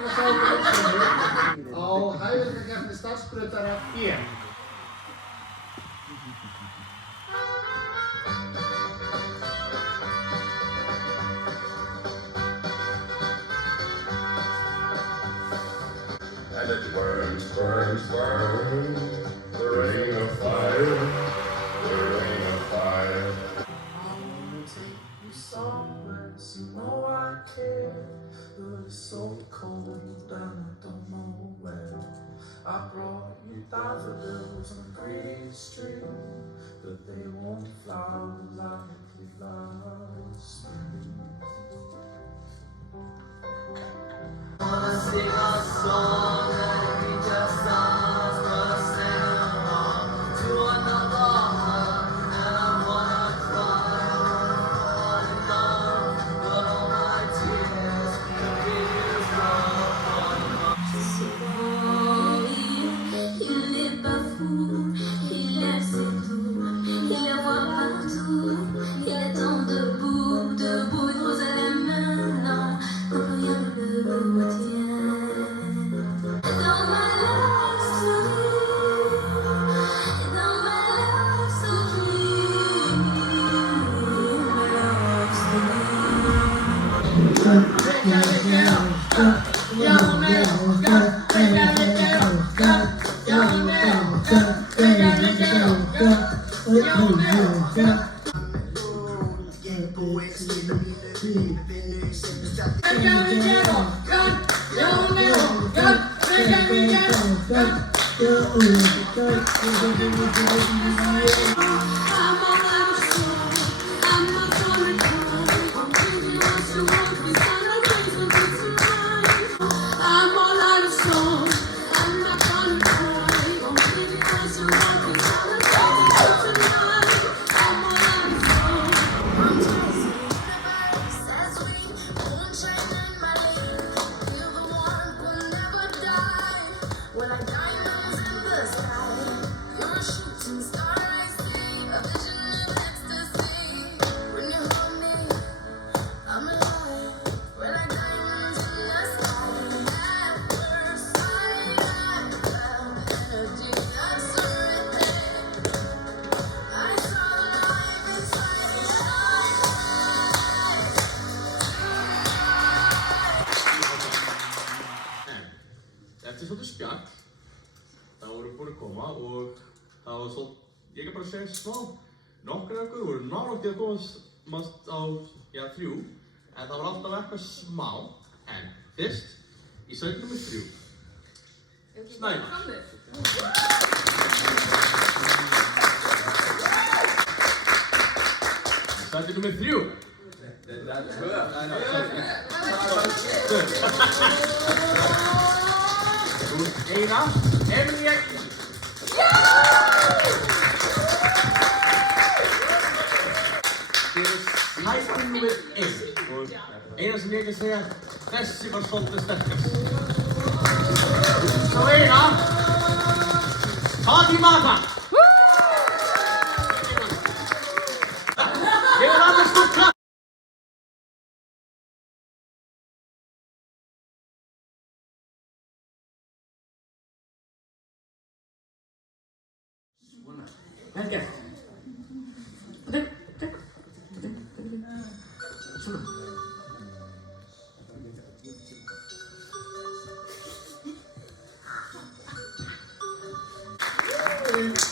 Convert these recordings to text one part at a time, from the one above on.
að sjá leiksögu á hæfileikakeppni starfsbrautara E. And it burns, burns, burns, the ring of fire, the ring of fire. I wanna take you somewhere, so you know I care. But it's so cold and I don't know where. I brought you daffodils on a green street, but they won't flower like the flowers. Wanna sing a song that we just us, but I sing along to another heart, and I wanna cry, I wanna fall in love, but all my tears can be used up. Il n'est pas fou, il aime ses tours, il les voit partout, il attend debout, debout, une rose à la main, non, rien ne le retient. Dans ma love Eftir svolítið spjall, þá vorum við búin að koma og það var svolítið, ég kan bara segja smá, nokkrar ykkur voru nálægt í að komast á, 3, en það var alltaf eitthvað smá, en fyrst, í sæti nr. 3, Snævar. Sæti nr. 3. Eina, Emilia Ísson. Sæti nr. 1. Og eina sem ég kan segja, þessi var svolítið sterkast. Svo eina, Fatimata. Ég alveg stórt kraft. Vel gert. Svona.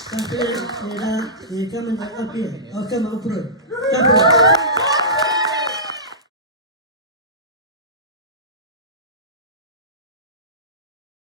Tapi, dia coming up here. I'll come up here.